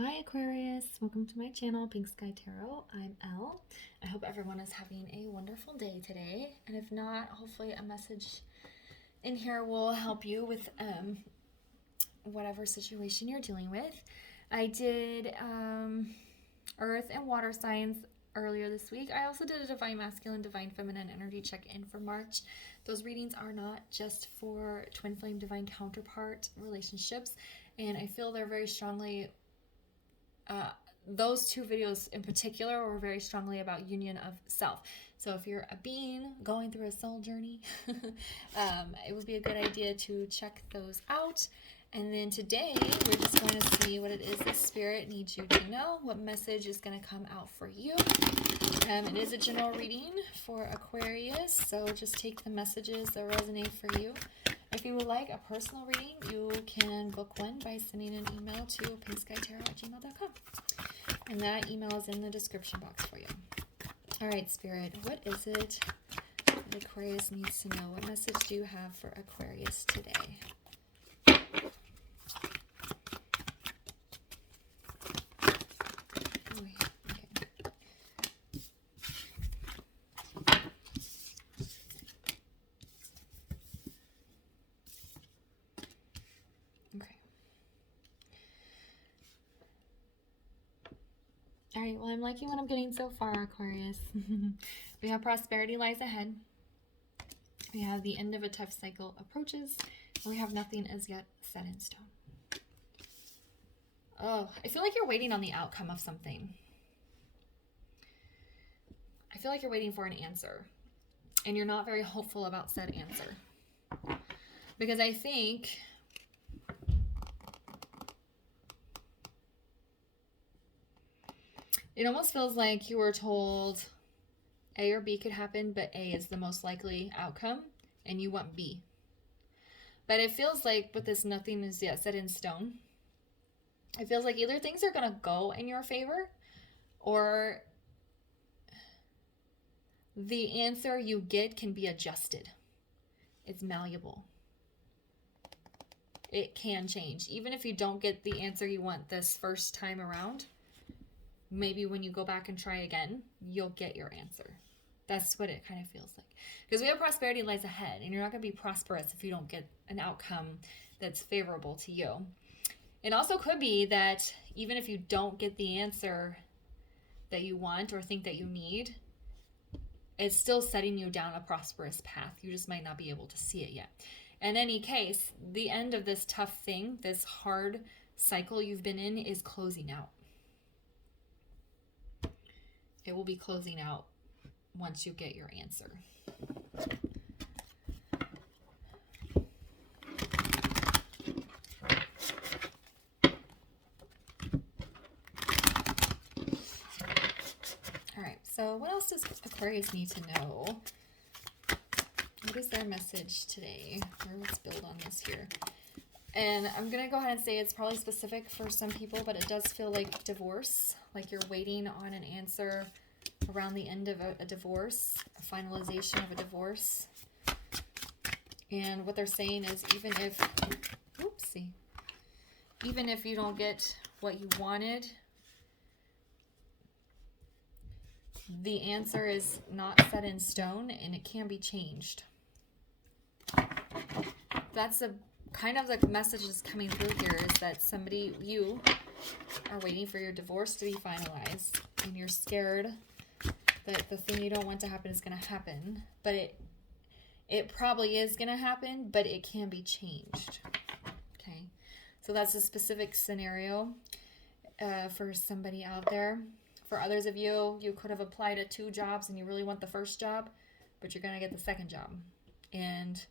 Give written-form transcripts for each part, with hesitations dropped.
Hi Aquarius, welcome to my channel, Pink Sky Tarot. I'm Elle. I hope everyone is having a wonderful day today, and if not, hopefully a message in here will help you with whatever situation you're dealing with. I did Earth and Water signs earlier this week. I also did a Divine Masculine, Divine Feminine energy check-in for March. Those readings are not just for twin flame divine counterpart relationships, and I feel they're very strongly those two videos in particular were very strongly about union of self. So if you're a being going through a soul journey, it would be a good idea to check those out. And then today, we're just going to see what it is that Spirit needs you to know, what message is going to come out for you. It is a general reading for Aquarius, so just take the messages that resonate for you. If you would like a personal reading, you can book one by sending an email to pinkskytarot@gmail.com. And that email is in the description box for you. All right, Spirit, what is it that Aquarius needs to know? What message do you have for Aquarius today? All right, well, I'm liking what I'm getting so far, Aquarius. We have prosperity lies ahead. We have the end of a tough cycle approaches. And we have nothing as yet set in stone. Oh, I feel like you're waiting on the outcome of something. I feel like you're waiting for an answer. And you're not very hopeful about said answer. Because I think it almost feels like you were told A or B could happen, but A is the most likely outcome, and you want B. But it feels like with this nothing is yet set in stone, it feels like either things are going to go in your favor, or the answer you get can be adjusted. It's malleable. It can change. Even if you don't get the answer you want this first time around, maybe when you go back and try again, you'll get your answer. That's what it kind of feels like. Because we have prosperity lies ahead, and you're not going to be prosperous if you don't get an outcome that's favorable to you. It also could be that even if you don't get the answer that you want or think that you need, it's still setting you down a prosperous path. You just might not be able to see it yet. In any case, the end of this tough thing, this hard cycle you've been in, is closing out. It will be closing out once you get your answer. All right, so what else does Aquarius need to know? What is their message today? Or let's build on this here. And I'm going to go ahead and say it's probably specific for some people, but it does feel like divorce, like you're waiting on an answer around the end of a divorce, a finalization of a divorce. And what they're saying is even if you don't get what you wanted, the answer is not set in stone and it can be changed. That's a kind of the message that's coming through here, is that you are waiting for your divorce to be finalized, and you're scared that the thing you don't want to happen is going to happen, but it probably is going to happen, but it can be changed. Okay, so that's a specific scenario for somebody out there. For others of you, you could have applied to 2 jobs and you really want the first job, but you're going to get the second job, and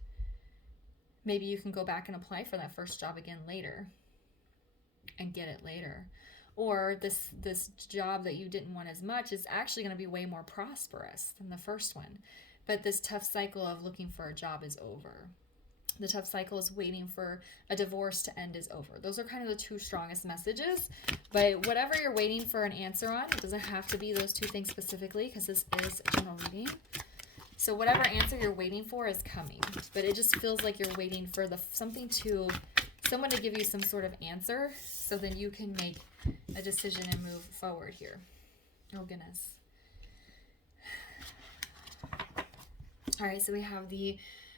maybe you can go back and apply for that first job again later and get it later. Or this job that you didn't want as much is actually going to be way more prosperous than the first one. But this tough cycle of looking for a job is over. The tough cycle is waiting for a divorce to end is over. Those are kind of the 2 strongest messages. But whatever you're waiting for an answer on, it doesn't have to be those 2 things specifically, because this is a general reading. So whatever answer you're waiting for is coming, but it just feels like you're waiting for something to someone to give you some sort of answer so then you can make a decision and move forward here. Oh, goodness. All right, so we have the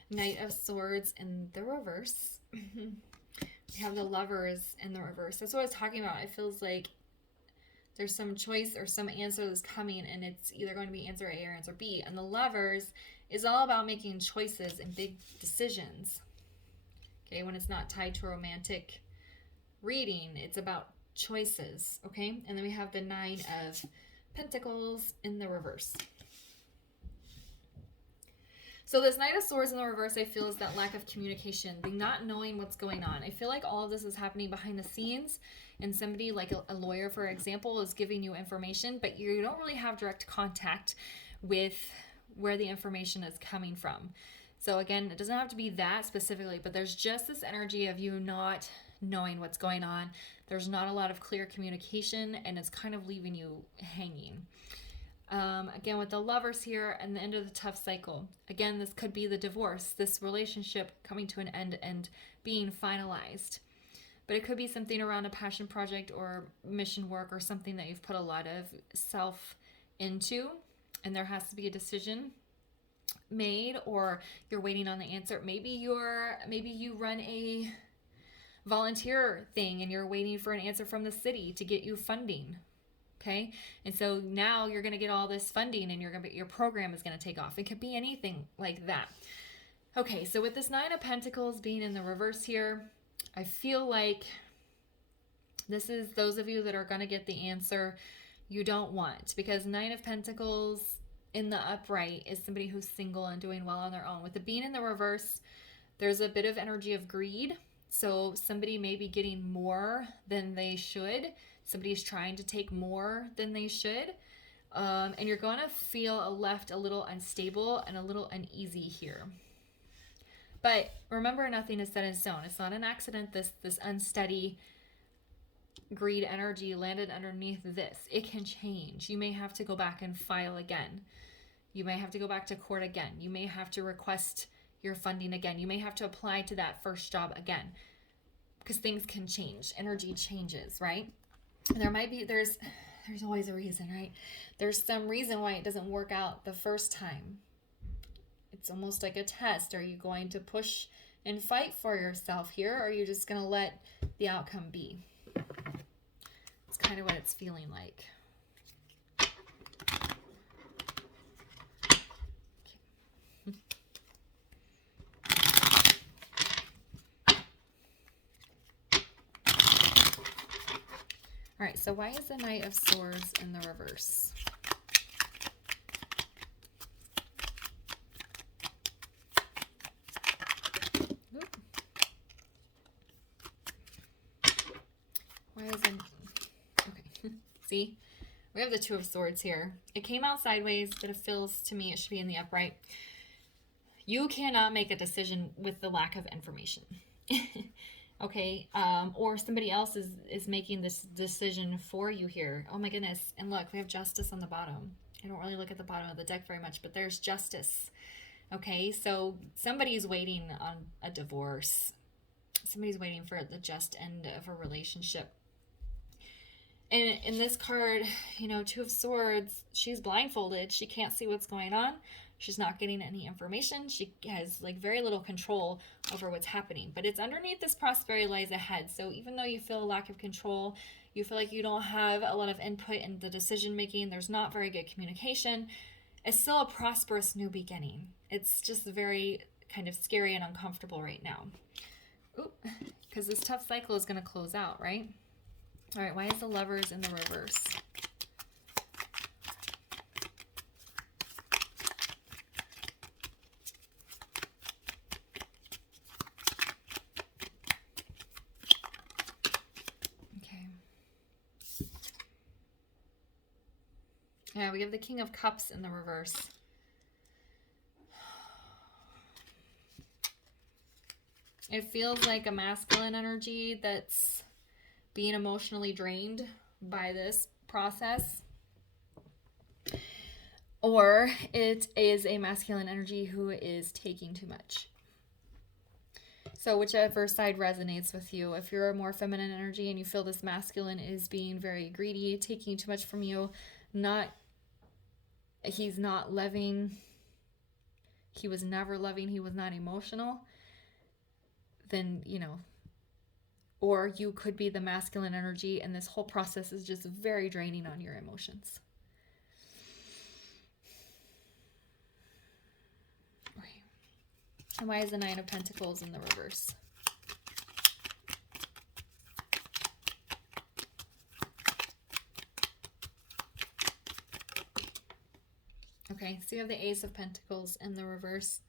Knight of Swords in the reverse. We have the Lovers in the reverse. That's what I was talking about. It feels like there's some choice or some answer that's coming, and it's either going to be answer A or answer B. And the Lovers is all about making choices and big decisions. Okay, when it's not tied to a romantic reading, it's about choices. Okay, and then we have the Nine of Pentacles in the reverse. So this Knight of Swords in the reverse, I feel, is that lack of communication, the not knowing what's going on. I feel like all of this is happening behind the scenes, and somebody like a lawyer, for example, is giving you information, but you don't really have direct contact with where the information is coming from. So again, it doesn't have to be that specifically, but there's just this energy of you not knowing what's going on. There's not a lot of clear communication, and it's kind of leaving you hanging. Again, with the Lovers here and the end of the tough cycle. Again, this could be the divorce, this relationship coming to an end and being finalized. But it could be something around a passion project or mission work or something that you've put a lot of self into, and there has to be a decision made, or you're waiting on the answer. Maybe you run a volunteer thing and you're waiting for an answer from the city to get you funding. Okay, and so now you're going to get all this funding, and your program is going to take off. It could be anything like that. Okay, so with this Nine of Pentacles being in the reverse here, I feel like this is those of you that are going to get the answer you don't want, because Nine of Pentacles in the upright is somebody who's single and doing well on their own. With the being in the reverse, there's a bit of energy of greed. So somebody may be getting more than they should. Somebody's trying to take more than they should. And you're going to feel left a little unstable and a little uneasy here. But remember, nothing is set in stone. It's not an accident. This unsteady greed energy landed underneath this. It can change. You may have to go back and file again. You may have to go back to court again. You may have to request your funding again. You may have to apply to that first job again, because things can change. Energy changes, right? There's always a reason, right? There's some reason why it doesn't work out the first time. It's almost like a test. Are you going to push and fight for yourself here, or are you just going to let the outcome be? It's kind of what it's feeling like. All right, so why is the Knight of Swords in the reverse? Oop. Why is it? Okay, see? We have the Two of Swords here. It came out sideways, but it feels to me it should be in the upright. You cannot make a decision with the lack of information. Okay, or somebody else is making this decision for you here. Oh my goodness. And look, we have Justice on the bottom. I don't really look at the bottom of the deck very much, but there's Justice. Okay, so somebody's waiting on a divorce. Somebody's waiting for the just end of a relationship. And in this card, Two of Swords, she's blindfolded. She can't see what's going on. She's not getting any information. She has very little control over what's happening. But it's underneath this prosperity lies ahead. So even though you feel a lack of control, you feel like you don't have a lot of input in the decision making, there's not very good communication, it's still a prosperous new beginning. It's just very kind of scary and uncomfortable right now. Because this tough cycle is going to close out, right? All right, why is the Lovers in the reverse? Yeah, we have the King of Cups in the reverse. It feels like a masculine energy that's being emotionally drained by this process. Or it is a masculine energy who is taking too much. So whichever side resonates with you. If you're a more feminine energy and you feel this masculine is being very greedy, taking too much from you, he's not loving, he was never loving, he was not emotional, then, or you could be the masculine energy and this whole process is just very draining on your emotions. Okay. And why is the Nine of Pentacles in the reverse? Okay, so you have the Ace of Pentacles in the reverse.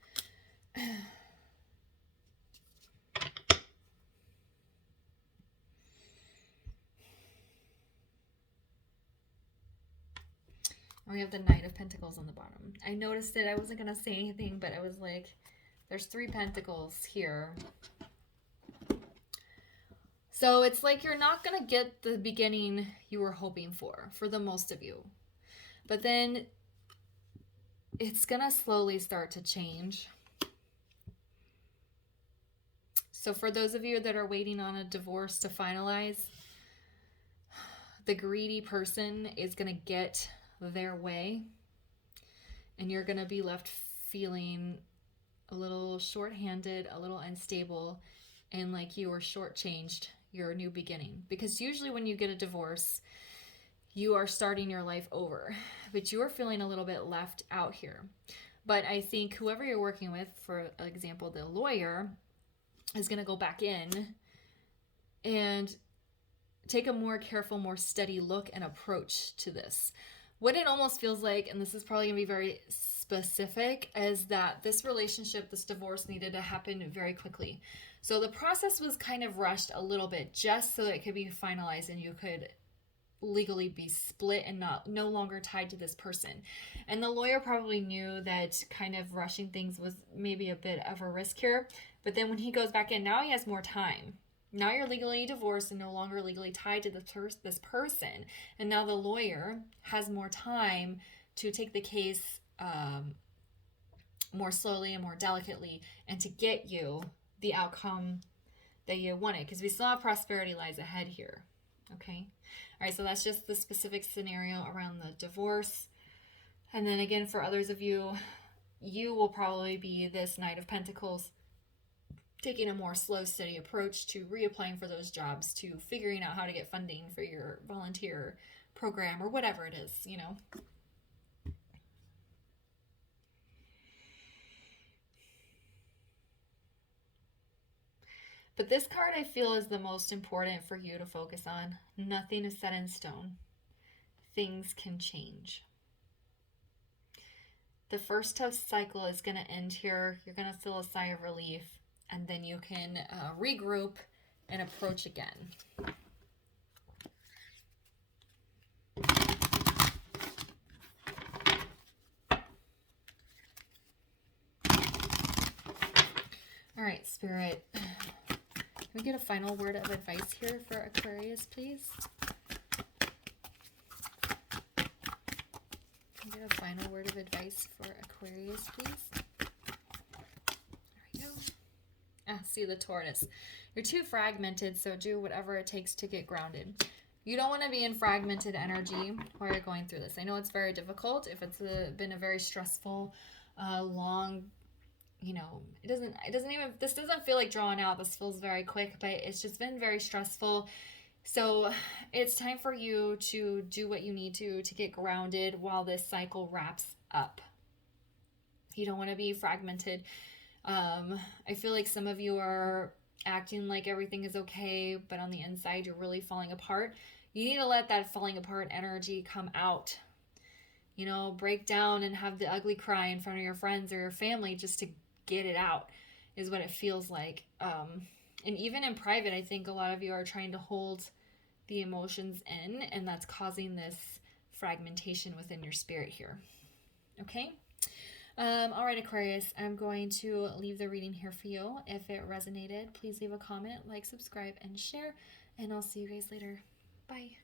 We have the Knight of Pentacles on the bottom. I noticed it. I wasn't going to say anything, but I was like, there's 3 pentacles here. So it's like you're not going to get the beginning you were hoping for the most of you. But then it's going to slowly start to change. So for those of you that are waiting on a divorce to finalize, the greedy person is going to get their way, and you're going to be left feeling a little short-handed, a little unstable, and like you were shortchanged your new beginning. Because usually when you get a divorce, you are starting your life over, but you are feeling a little bit left out here. But I think whoever you're working with, for example, the lawyer, is going to go back in and take a more careful, more steady look and approach to this. What it almost feels like, and this is probably going to be very specific, is that this relationship, this divorce, needed to happen very quickly. So the process was kind of rushed a little bit just so that it could be finalized and you could legally be split and no longer tied to this person. And the lawyer probably knew that kind of rushing things was maybe a bit of a risk here. But then when he goes back in, now he has more time. Now you're legally divorced and no longer legally tied to this person. And now the lawyer has more time to take the case more slowly and more delicately and to get you the outcome that you wanted. Because we still have prosperity lies ahead here. Okay? All right, so that's just the specific scenario around the divorce. And then again, for others of you, you will probably be this Knight of Pentacles, taking a more slow, steady approach to reapplying for those jobs, to figuring out how to get funding for your volunteer program or whatever it is, But this card I feel is the most important for you to focus on. Nothing is set in stone. Things can change. The first tough cycle is going to end here. You're going to feel a sigh of relief. And then you can regroup and approach again. All right, Spirit. Can we get a final word of advice here for Aquarius, please? Can we get a final word of advice for Aquarius, please? There we go. See the Tortoise. You're too fragmented, so do whatever it takes to get grounded. You don't want to be in fragmented energy while you're going through this. I know it's very difficult. If it's been a very stressful, long, this doesn't feel like drawn out. This feels very quick, but it's just been very stressful. So it's time for you to do what you need to get grounded while this cycle wraps up. You don't want to be fragmented. I feel like some of you are acting like everything is okay, but on the inside you're really falling apart. You need to let that falling apart energy come out. Break down and have the ugly cry in front of your friends or your family just to get it out is what it feels like. And even in private, I think a lot of you are trying to hold the emotions in, and that's causing this fragmentation within your spirit here. Okay? All right, Aquarius, I'm going to leave the reading here for you. If it resonated, please leave a comment, like, subscribe, and share, and I'll see you guys later. Bye.